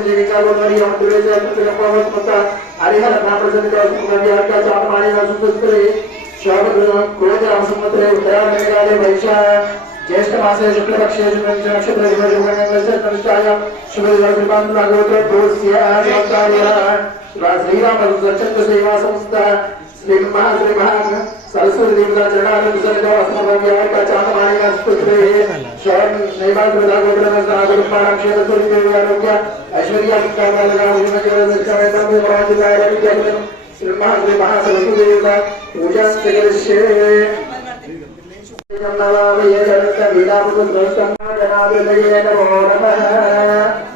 जीविकावर मरी अंतरेच्या पुत्र पवन पता हरिहर नामप्रसन्न का सुनादि हरका चाटमाने का सुपुत्रे श्वाबद्र क्रोध आसमत्रे उत्तरायण मेघाले वैशा ज्येष्ठ मासे शुक्ल पक्षे शुक्ल नक्षत्र दिवस शुक्ल तनुष्ठाय शुभ दिवस कृपां भागवत दोस्य आचार्य श्री राम चंद्र सेवा संस्था निर्माण निर्माण सरस्वती देवता जनार्दन सर्व अस्माभ्य आयता चातमानिका सुत्रेः शरण नैवास बदागोत्रम सागरपाणं क्षेत्रसुरी देवारोग्य ऐश्वर्या मुक्ताबालगा भूमकेव सच्चावेदं भवाजिताय रविकर्मं श्रीमान श्री महासरस्वती देवता पूजा सकलश्ये नमामि यजनत विदापुत्र संहारणादि नमो नमः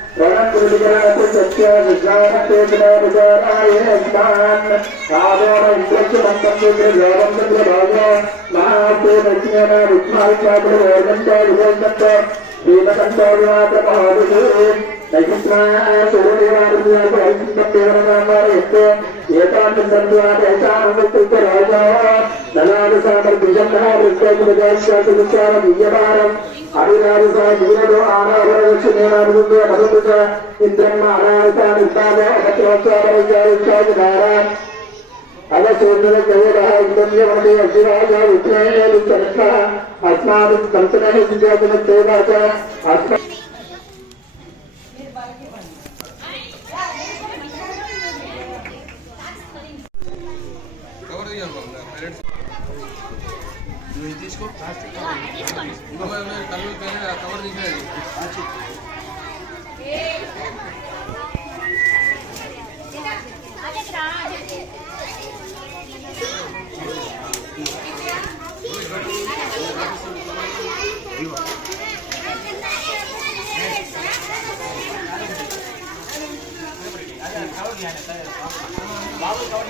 സൂര്യനാഥ് സത്യവിജാനേന്ദ്രക്ഷമന്തം अस्माभिः कल्पनः सिद्ध्यादिनत्तेन च अस्माभिः తీసుకో కళ్ళు కవర్ తీసేది బాబు కవర్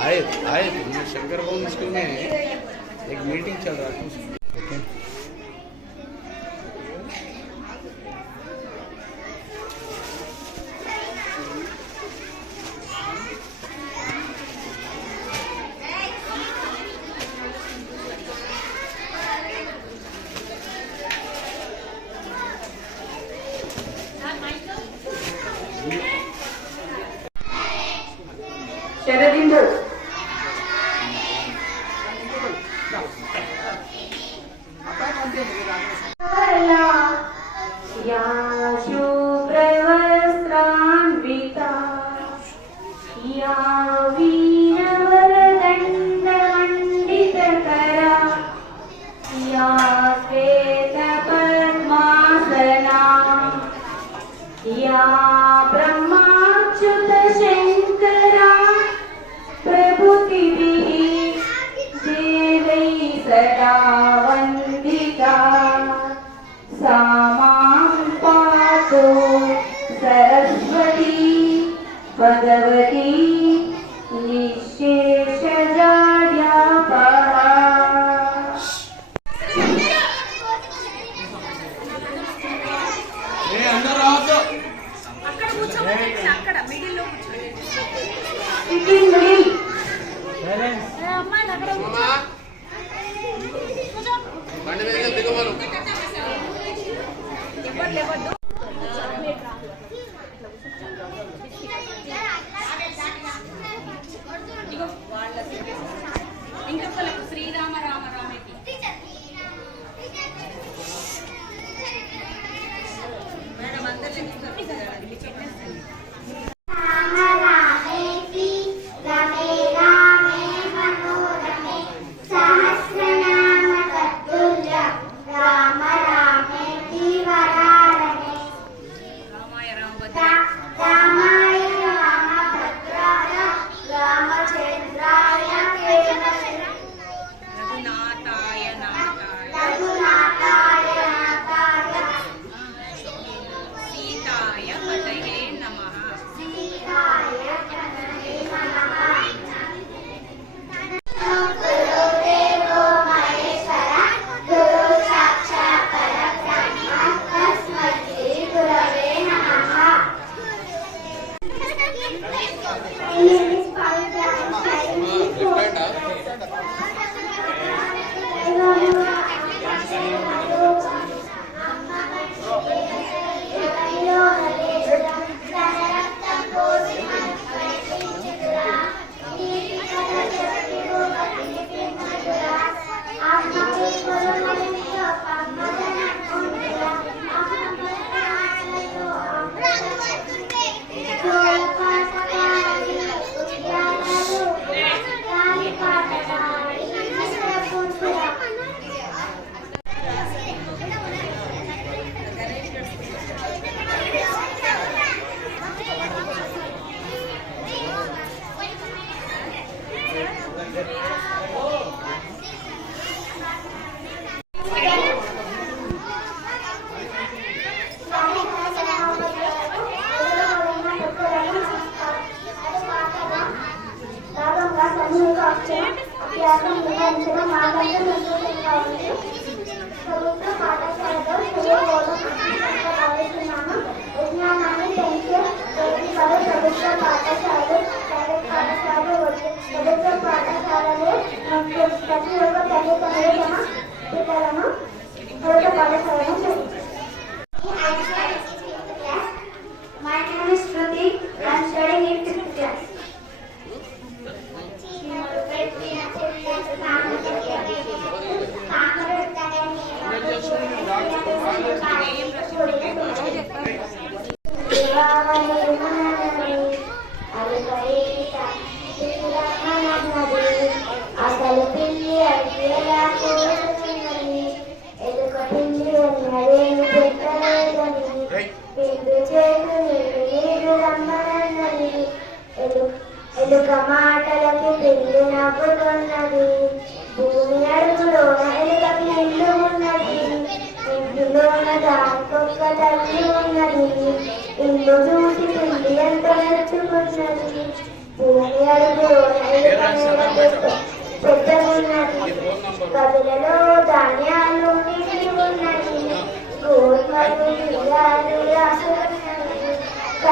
आए आए थे मैं शंकर भवन स्कूल में एक मीटिंग चल रहा था।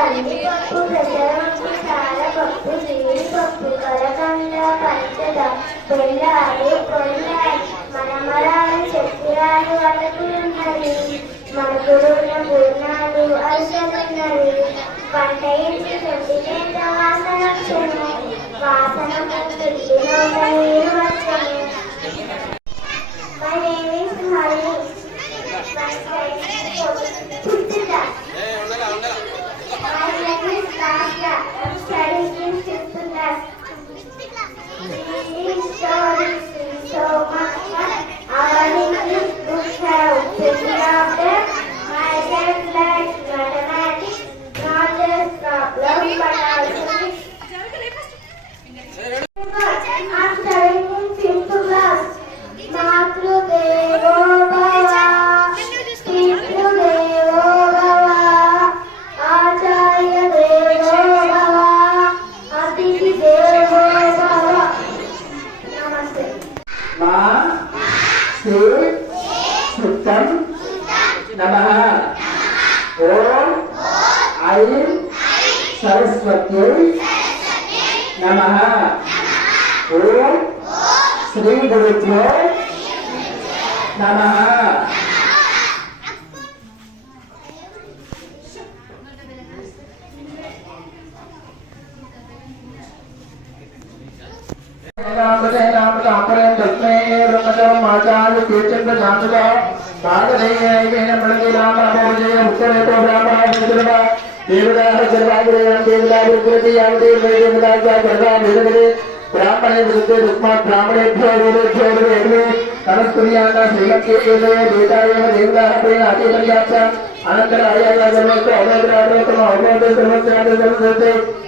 కందిపప్పు పెసరపప్పు సారపప్పు జీడిపప్పు కలకండ పంచద బెల్లాలు కొల్లాయి మనమరాల చెప్పిరాలు అడుగులున్నవి మనకుడున్న పూర్ణాలు అరుసలున్నవి పంట ఎంచి చెట్టు చేత వాసన వచ్చను వాసన నీరు వచ్చను My name is Honey. My Stars. ब्राह्मणे विशुद्धे युष्मात् ब्राह्मणेभ्यो वेदेभ्यो वेदे तमस्त्रियाः श्रीमत्ये एतये देवतायः देवताः प्रेणाति पर्याप्त अनन्तराय सर्वत्र अवैत्रावैत्रम अवैत्रम सर्वत्र सर्वत्र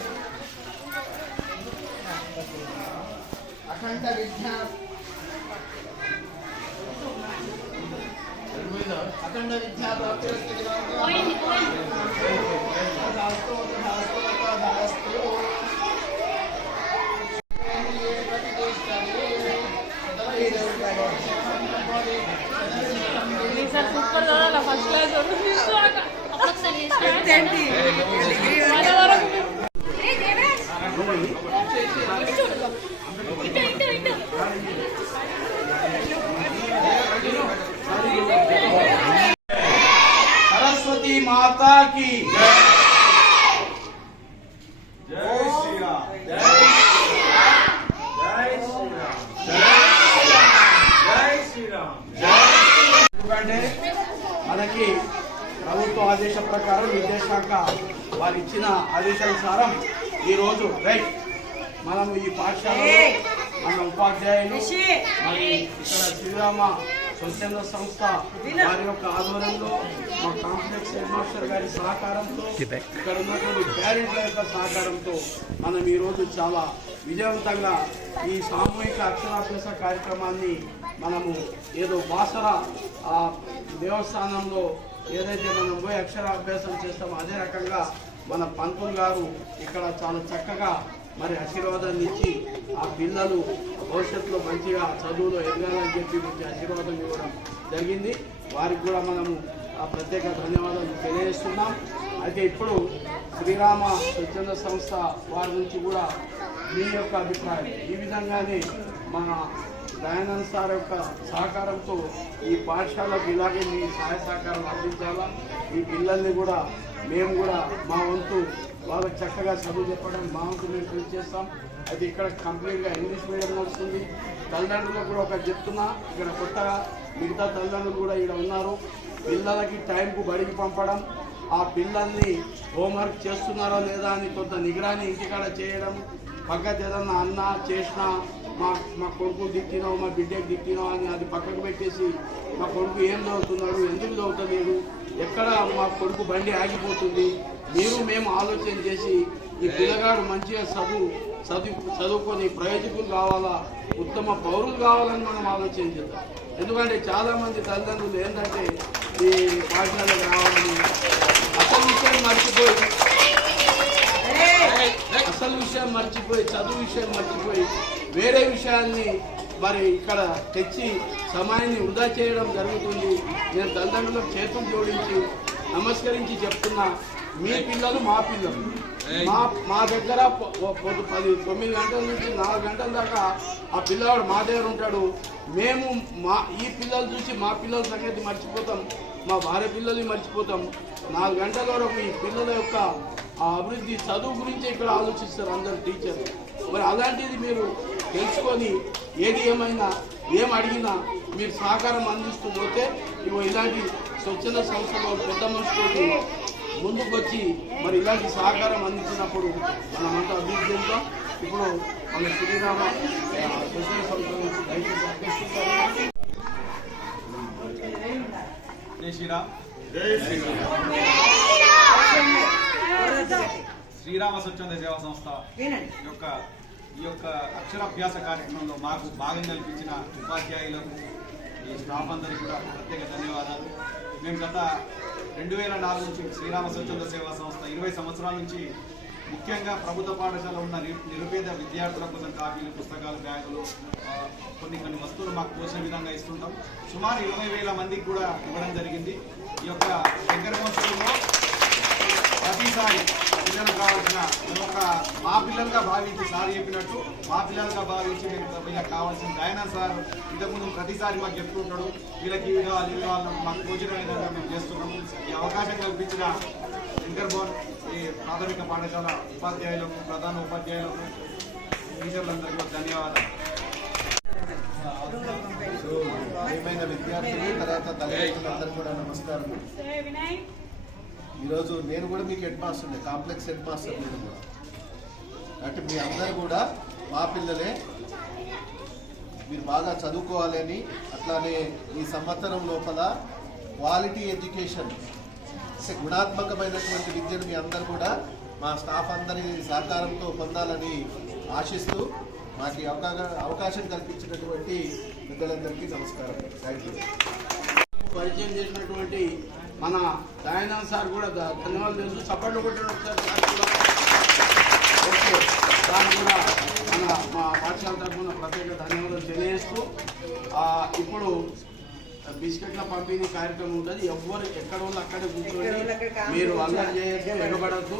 విద్యాశాఖ వారు ఇచ్చిన ఆదేశానుసారం ఈరోజు రైట్ మనం ఈ పాఠశాలలో మన ఉపాధ్యాయులు మరి ఇక్కడ శ్రీరామ స్వచ్ఛంద సంస్థ వారి యొక్క ఆధ్వర్యంలో మా కాంప్లెక్స్ హెడ్ మాస్టర్ గారి సహకారంతో ఇక్కడ ఉన్నటువంటి పేరెంట్ల యొక్క సహకారంతో మనం ఈరోజు చాలా విజయవంతంగా ఈ సామూహిక అక్షరాభ్యాస కార్యక్రమాన్ని మనము ఏదో బాసర ఆ దేవస్థానంలో ఏదైతే మనం పోయి అక్షరాభ్యాసం చేస్తామో అదే రకంగా మన పంతులు గారు ఇక్కడ చాలా చక్కగా మరి ఆశీర్వాదాన్ని ఇచ్చి ఆ పిల్లలు భవిష్యత్తులో మంచిగా చదువులో ఎదగాలని చెప్పి మంచి ఆశీర్వాదం ఇవ్వడం జరిగింది. వారికి కూడా మనము ఆ ప్రత్యేక ధన్యవాదాలు తెలియజేస్తున్నాం. అయితే ఇప్పుడు శ్రీరామ స్వచ్ఛంద సంస్థ వారి నుంచి కూడా మీ యొక్క అభిప్రాయం. ఈ విధంగానే మన దయానంద్ సార్ యొక్క సహకారంతో ఈ పాఠశాలకు ఇలాగే మీ సహాయ సహకారం అందించాలా? ఈ పిల్లల్ని కూడా మేము కూడా మా వంతు వాళ్ళకి చక్కగా చదువు చెప్పడం మా వంతు మేము కృషి చేస్తాం. అయితే ఇక్కడ కంప్లీట్గా ఇంగ్లీష్ మీడియం నడుస్తుంది తల్లిదండ్రులకు కూడా ఒక చెప్తున్నా ఇక్కడ కొత్తగా మిగతా తల్లిదండ్రులు కూడా ఇక్కడ ఉన్నారు. పిల్లలకి టైంకు బడికి పంపడం ఆ పిల్లల్ని హోంవర్క్ చేస్తున్నారా లేదా అని కొంత నిగరాని ఇంటికాడ చేయడం పక్కకు ఏదన్నా అన్న చేసినా మా మా కొడుకు దిక్కినావు మా బిడ్డకు దిక్కినావు అని అది పక్కకు పెట్టేసి మా కొడుకు ఏం చదువుతున్నారు ఎందుకు చదువుతలేడు ఎక్కడ మా కొడుకు బండి ఆగిపోతుంది మీరు మేము ఆలోచన చేసి ఈ పిల్లగాడు మంచిగా చదువు చదువు చదువుకొని ప్రయోజకులు కావాలా ఉత్తమ పౌరులు కావాలని మనం ఆలోచన చేద్దాం. ఎందుకంటే చాలా మంది తల్లిదండ్రులు ఏంటంటే ఈ పాఠశాలకు రావాలని అసలు విషయం మర్చిపోయి అసలు విషయం మర్చిపోయి చదువు విషయం మర్చిపోయి వేరే విషయాల్ని మరి ఇక్కడ తెచ్చి సమయాన్ని వృధా చేయడం జరుగుతుంది. నేను తల్లిదండ్రులకు చేతులు జోడించి నమస్కరించి చెప్తున్నా. మీ పిల్లలు మా పిల్లలు. మా మా దగ్గర పది తొమ్మిది గంటల నుంచి నాలుగు గంటల దాకా ఆ పిల్లవాడు మా దగ్గర ఉంటాడు. మేము మా ఈ పిల్లలు చూసి మా పిల్లల సంగతి మర్చిపోతాం. మా భార్య పిల్లల్ని మర్చిపోతాం. నాలుగు గంటల వరకు ఈ పిల్లల యొక్క ఆ అభివృద్ధి చదువు గురించి ఇక్కడ ఆలోచిస్తారు అందరు టీచర్లు. మరి అలాంటిది మీరు తెలుసుకొని ఏది ఏమైనా ఏం అడిగినా మీరు సహకారం అందిస్తూ పోతే ఇగో ఇలాంటి స్వచ్ఛంద సంస్థలో పెద్ద మనిషితోటి ముందుకు వచ్చి మరి ఇలాంటి సహకారం అందించినప్పుడు మనమంతా అభివృద్ధి చెందుతాం. ఇప్పుడు మన శ్రీరామ స్వచ్ఛంద సంస్థ నుంచి దయచేసి అభ్యర్థిస్తారు జై శ్రీరామ్. శ్రీరామ స్వచ్ఛంద సేవా సంస్థ యొక్క ఈ యొక్క అక్షరాభ్యాస కార్యక్రమంలో మాకు భాగం కల్పించిన ఉపాధ్యాయులకు ఈ స్టాఫ్ అందరికీ కూడా ప్రత్యేక ధన్యవాదాలు. మేము గత రెండు వేల నాలుగు నుంచి శ్రీరామ స్వచ్ఛంద సేవా సంస్థ ఇరవై సంవత్సరాల నుంచి ముఖ్యంగా ప్రభుత్వ పాఠశాల ఉన్న నిరుపేద విద్యార్థుల కోసం కాపీలు పుస్తకాలు బ్యాగులు కొన్ని కొన్ని వస్తువులు మాకు పోసిన విధంగా ఇస్తుంటాం. సుమారు ఇరవై వేల మందికి కూడా ఇవ్వడం జరిగింది. ఈ యొక్క శంకర మహోత్సవంలో ప్రతిసారి పిల్లలకు కావాల్సిన ఒక మా పిల్లలుగా భావించి సార్ చెప్పినట్టు మా పిల్లలుగా భావించి మేము వీళ్ళకి కావాల్సిన దయానంద సార్ ఇంతకుముందు ప్రతిసారి మాకు చెప్తుంటాడు వీళ్ళకి ఇవి కావాలి ఇవి కావాలని మాకు తోచిన విధంగా మేము చేస్తున్నాము. ఈ అవకాశం కల్పించిన శంకర్ భవన్ ఈ ప్రాథమిక పాఠశాల ఉపాధ్యాయులకు ప్రధాన ఉపాధ్యాయులకు టీచర్లందరికీ ధన్యవాదాలు. విద్యార్థులు తర్వాత తల్లిదండ్రులందరూ కూడా నమస్కారం. ఈరోజు నేను కూడా మీకు హెడ్ మాస్టర్ని కాంప్లెక్స్ హెడ్ మాస్టర్ నేను కూడా. అంటే మీ అందరు కూడా మా పిల్లలే మీరు బాగా చదువుకోవాలని అట్లానే ఈ సంవత్సరం లోపల క్వాలిటీ ఎడ్యుకేషన్ గుణాత్మకమైనటువంటి విద్యను మీ అందరు కూడా మా స్టాఫ్ అందరి సహకారంతో పొందాలని ఆశిస్తూ మాకు అవకాశం కల్పించినటువంటి పెద్దలందరికీ నమస్కారం. థ్యాంక్ యూ పరిచయం చేసినటువంటి మన దయానంద్ సార్ కూడా ధన్యవాదాలు తెలుసు చప్పట్లు ఒకసారి కూడా. ఓకే. సార్ కూడా మన మా పాఠశాల తరఫున ప్రత్యేక ధన్యవాదాలు తెలియజేస్తూ ఆ, ఇప్పుడు బిస్కెట్ల పంపిణీ కార్యక్రమం ఉంటుంది. ఎవ్వరు ఎక్కడ వాళ్ళు అక్కడే కూర్చోండి మీరు అల్లరి చేయొద్దు ఎగబడద్దు.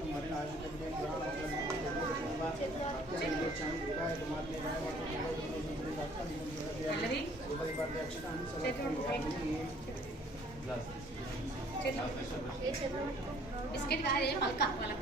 బిస్కెట్ కాదే పలక పలక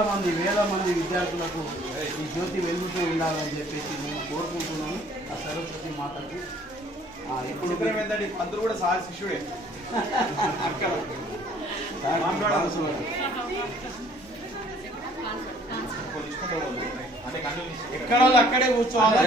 వందల మంది వేల మంది విద్యార్థులకు ఈ జ్యోతి వెలుగుతూ ఉండాలని చెప్పేసి నేను కోరుకుంటున్నాను ఆ సరస్వతి మాతకు. ఆ, ఇప్పుడు ఏంటంటే అందరూ కూడా సార్ శిష్యుడే. అక్కడ. ఎక్కడ అక్కడే కూర్చోవాలి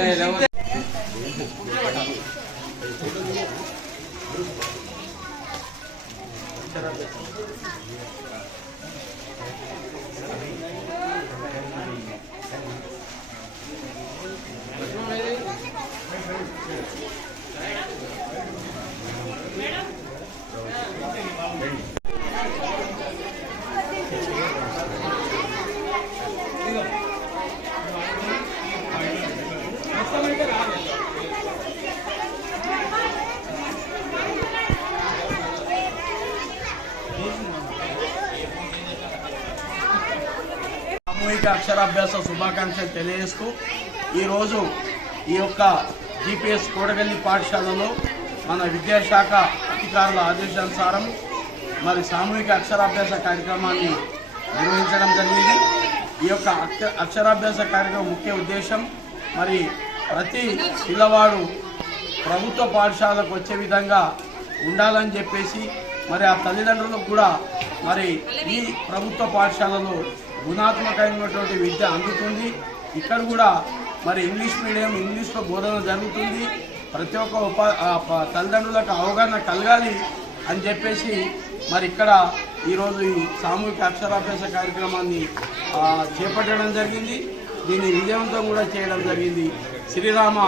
సామూహిక అక్షరాభ్యాస శుభాకాంక్షలు తెలియజేస్తూ ఈరోజు ఈ యొక్క జీపీఎస్ కోడగల్లి పాఠశాలలో మన విద్యాశాఖ అధికారుల ఆదేశానుసారం మరి సామూహిక అక్షరాభ్యాస కార్యక్రమాన్ని నిర్వహించడం జరిగింది. ఈ యొక్క అక్ష అక్షరాభ్యాస కార్యక్రమం ముఖ్య ఉద్దేశం మరి ప్రతి పిల్లవాడు ప్రభుత్వ పాఠశాలకు వచ్చే విధంగా ఉండాలని చెప్పేసి మరి ఆ తల్లిదండ్రులకు కూడా మరి ఈ ప్రభుత్వ పాఠశాలలో గుణాత్మకమైనటువంటి విద్య అందుతుంది. ఇక్కడ కూడా మరి ఇంగ్లీష్ మీడియం ఇంగ్లీష్లో బోధన జరుగుతుంది. ప్రతి ఒక్క ఉపా తల్లిదండ్రులకు అవగాహన కలగాలి అని చెప్పేసి మరి ఇక్కడ ఈరోజు ఈ సామూహిక అక్షరాభ్యాస కార్యక్రమాన్ని చేపట్టడం జరిగింది. దీన్ని విజయవంతం కూడా చేయడం జరిగింది. శ్రీరామ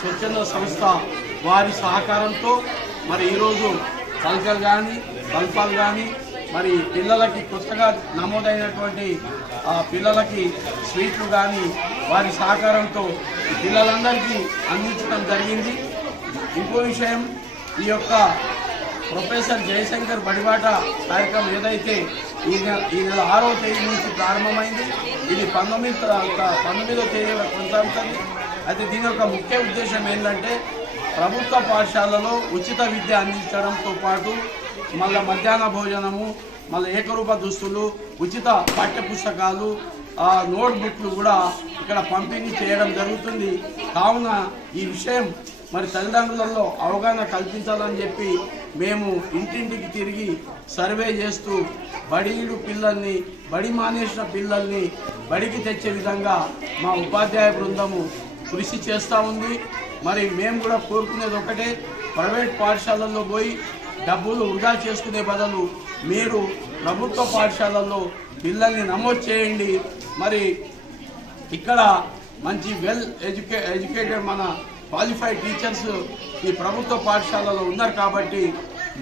స్వచ్ఛంద సంస్థ వారి సహకారంతో మరి ఈరోజు పలకలు కానీ బల్పాలు కానీ మరి పిల్లలకి కొత్తగా నమోదైనటువంటి ఆ, పిల్లలకి స్వీట్లు కానీ వారి సహకారంతో పిల్లలందరికీ అందించడం జరిగింది. ఇంకో విషయం ఈ యొక్క ప్రొఫెసర్ జయశంకర్ బడిబాట కార్యక్రమం ఏదైతే ఈ నెల ఈ నెల ఆరవ తేదీ నుంచి ప్రారంభమైంది ఇది పంతొమ్మిది పంతొమ్మిదో తేదీ వరకు కొనసాగుతుంది. అయితే దీని యొక్క ముఖ్య ఉద్దేశం ఏంటంటే ప్రభుత్వ పాఠశాలలో ఉచిత విద్య అందించడంతో పాటు మళ్ళీ మధ్యాహ్న భోజనము మళ్ళీ ఏకరూప దుస్తులు ఉచిత పాఠ్యపుస్తకాలు ఆ, నోట్ బుక్లు కూడా ఇక్కడ పంపిణీ చేయడం జరుగుతుంది. కావున ఈ విషయం మరి తల్లిదండ్రులలో అవగాహన కల్పించాలని చెప్పి మేము ఇంటింటికి తిరిగి సర్వే చేస్తూ బడిలు పిల్లల్ని బడి మానేసిన పిల్లల్ని బడికి తెచ్చే విధంగా మా ఉపాధ్యాయ బృందము కృషి చేస్తూ ఉంది. మరి మేము కూడా కోరుకునేది ఒకటే ప్రైవేట్ పాఠశాలల్లో పోయి డబ్బులు వృధా చేసుకునే బదులు మీరు ప్రభుత్వ పాఠశాలల్లో పిల్లల్ని నమోదు చేయండి. మరి ఇక్కడ మంచి వెల్ ఎడ్యుకే ఎడ్యుకేటెడ్ మన క్వాలిఫైడ్ టీచర్స్ ఈ ప్రభుత్వ పాఠశాలలో ఉన్నారు కాబట్టి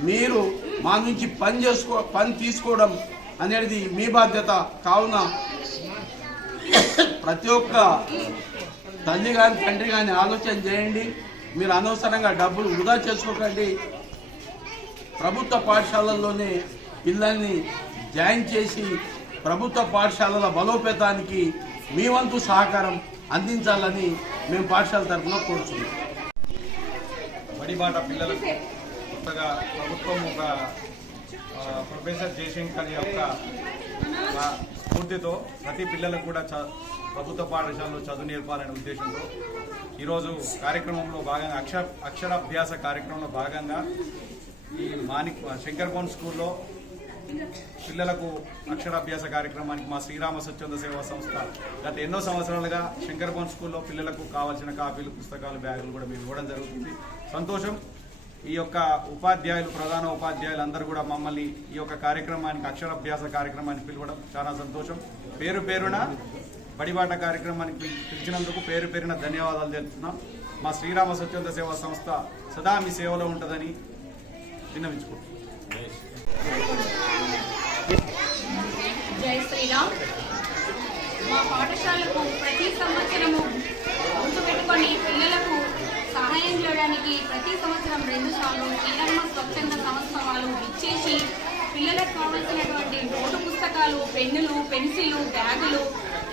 మీరు మా నుంచి పని చేసుకో పని తీసుకోవడం అనేది మీ బాధ్యత. కావున ప్రతి ఒక్క తల్లి కానీ తండ్రి కానీ ఆలోచన చేయండి. మీరు అనవసరంగా డబ్బులు వృధా చేసుకోకండి. ప్రభుత్వ పాఠశాలల్లోనే పిల్లల్ని జాయిన్ చేసి ప్రభుత్వ పాఠశాలల బలోపేతానికి మీ వంతు సహకారం అందించాలని మేము పాఠశాల తరఫున కోరుచున్నాం. బడిబాట పిల్లలకు కొత్తగా ప్రభుత్వం ఒక ప్రొఫెసర్ జయశంకర్ యొక్క స్ఫూర్తితో ప్రతి పిల్లలకు కూడా చ ప్రభుత్వ పాఠశాలలో చదువు నేర్పాలనే ఉద్దేశంతో ఈరోజు కార్యక్రమంలో భాగంగా అక్షర అక్షరాభ్యాస కార్యక్రమంలో భాగంగా ఈ మాణిక్ శంకర్భవన్ స్కూల్లో పిల్లలకు అక్షరాభ్యాస కార్యక్రమానికి మా శ్రీరామ స్వచ్ఛంద సేవా సంస్థ గత ఎన్నో సంవత్సరాలుగా శంకర్భవన్ స్కూల్లో పిల్లలకు కావాల్సిన కాపీలు పుస్తకాలు బ్యాగులు కూడా మేము ఇవ్వడం జరుగుతుంది. సంతోషం. ఈ యొక్క ఉపాధ్యాయులు ప్రధాన ఉపాధ్యాయులు అందరూ కూడా మమ్మల్ని ఈ యొక్క కార్యక్రమానికి అక్షరాభ్యాస కార్యక్రమానికి పిలవడం చాలా సంతోషం. పేరు పేరున బడిబాట కార్యక్రమానికి పిలిచినందుకు పేరు పేరున ధన్యవాదాలు తెలుపుతున్నాం. మా శ్రీరామ స్వచ్ఛంద సేవా సంస్థ సదా మీ సేవలో ఉంటుందని జై శ్రీరామ్. మా పాఠశాలకు ప్రతి సంవత్సరము గుర్తుపెట్టుకొని పిల్లలకు సహాయం చేయడానికి ప్రతి సంవత్సరం రెండు సార్లు శ్రీరమ్మ స్వచ్ఛంద సంస్థ వాళ్ళు ఇచ్చేసి పిల్లలకు కావలసినటువంటి నోటు పుస్తకాలు పెన్నులు పెన్సిళ్ళు బ్యాగులు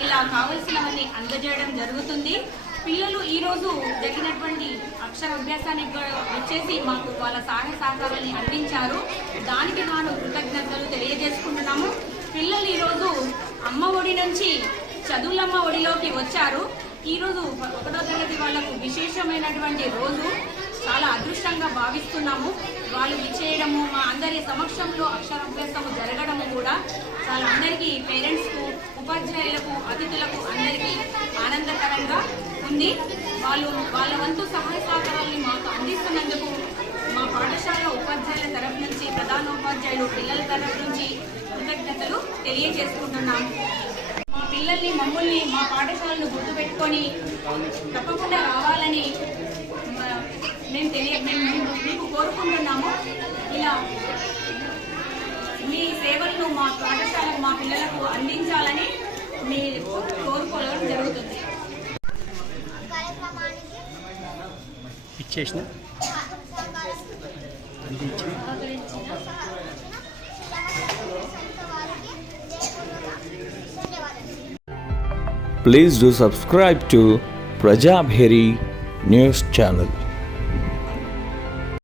ఇలా కావలసినవన్నీ అందజేయడం జరుగుతుంది. పిల్లలు ఈ రోజు జరిగినటువంటి అక్షరాభ్యాసానికి వచ్చేసి మాకు వాళ్ళ సహాయ సహకారాన్ని అందించారు. దానికి నాను కృతజ్ఞతలు తెలియజేసుకుంటున్నాము. పిల్లలు ఈరోజు అమ్మ ఒడి నుంచి చదువులమ్మ ఒడిలోకి వచ్చారు. ఈరోజు ఒకటో తరగతి వాళ్ళకు విశేషమైనటువంటి రోజు. చాలా అదృష్టంగా భావిస్తున్నాము. వాళ్ళు విచ్చేయడము మా అందరి సమక్షంలో అక్షరాభ్యాసము జరగడము కూడా చాలా అందరికీ పేరెంట్స్కు ఉపాధ్యాయులకు అతిథులకు అందరికీ ఆనందకరంగా ఉంది. వాళ్ళు వాళ్ళ వంతు సహాయ సహకారాన్ని మాకు అందిస్తున్నందుకు మా పాఠశాల ఉపాధ్యాయుల తరఫు నుంచి ప్రధానోపాధ్యాయులు పిల్లల తరఫు నుంచి కృతజ్ఞతలు తెలియజేసుకుంటున్నాం. మా పిల్లల్ని మమ్మల్ని మా పాఠశాలను గుర్తుపెట్టుకొని తప్పకుండా రావాలని మేము తెలియ మేము మీకు కోరుకుంటున్నాము. ఇలా మీ సేవలను మా పాఠశాలకు మా పిల్లలకు అందించాలని మీ కోరుకోవడం జరుగుతుంది. ఇచ్చేసిన Please do subscribe to Prajabheri News Channel.